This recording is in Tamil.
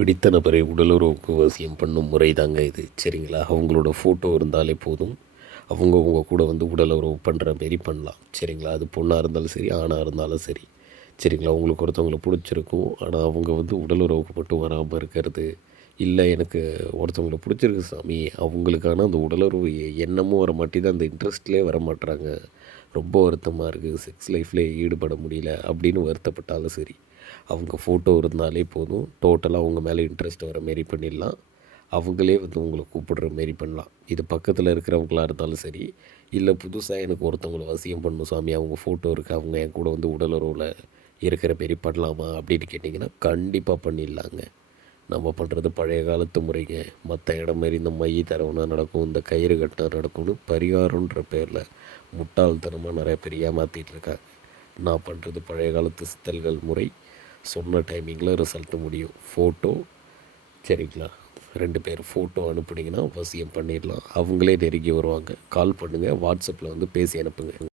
பிடித்த நபரை உடலுறவுக்கு வசியம் பண்ணும் முறை தாங்க இது. சரிங்களா? அவங்களோட ஃபோட்டோ இருந்தாலே போதும். அவங்க உங்கள் கூட வந்து உடலுறவு பண்ணுற மாரி பண்ணலாம். சரிங்களா? அது பொண்ணாக இருந்தாலும் சரி ஆணாக இருந்தாலும் சரி. சரிங்களா? உங்களுக்கு ஒருத்தவங்களை பிடிச்சிருக்கும். ஆனால் அவங்க வந்து உடலுறவுக்கு மட்டும் வராமல் இருக்கிறது இல்லை எனக்கு ஒருத்தவங்களை பிடிச்சிருக்கு சாமி. அவங்களுக்கான அந்த உடலுறவு எண்ணமும் வர மாட்டேது அந்த இன்ட்ரெஸ்ட்லேயே வர மாட்டுறாங்க ரொம்ப வருத்தமாக இருக்குது செக்ஸ் லைஃப்லேயே ஈடுபட முடியல அப்படின்னு வருத்தப்பட்டாலும் சரி. அவங்க ஃபோட்டோ இருந்தாலே போதும். டோட்டலாக அவங்க மேலே இன்ட்ரெஸ்ட் வர மாரி பண்ணிடலாம். அவங்களே வந்து உங்களை கூப்பிடுற மாரி பண்ணலாம். இது பக்கத்தில் இருக்கிறவங்களாக இருந்தாலும் சரி. இல்லை புதுசாக எனக்கு ஒருத்தவங்களை வசியம் பண்ணணும் சாமி அவங்க ஃபோட்டோ இருக்குது அவங்க என் கூட வந்து உடலுறவில் இருக்கிற மாரி பண்ணலாமா அப்படின்னு கேட்டிங்கன்னா கண்டிப்பாக பண்ணிடலாங்க. நம்ம பண்ணுறது பழைய காலத்து முறைங்க. மற்ற இடம் மாரி இந்த மை தரவுனா நடக்கும் இந்த கயிறு கட்டினா நடக்கும்னு பரிகாரன்ற பேரில் முட்டாள்தனமாக நிறைய பேர் ஏமாற்றிட்டு இருக்காங்க. நான் பண்ணுறது பழைய காலத்து சித்தல்கள் முறை. சொன்ன டைமிங்கில் ரிசல்ட் முடியும். ஃபோட்டோ சரிங்களா? ரெண்டு பேர் ஃபோட்டோ அனுப்புனீங்கன்னா வசியம் பண்ணிடலாம். அவங்களே நெருங்கி வருவாங்க. கால் பண்ணுங்கள் வாட்ஸ்அப்பில் வந்து பேசி அனுப்புங்க.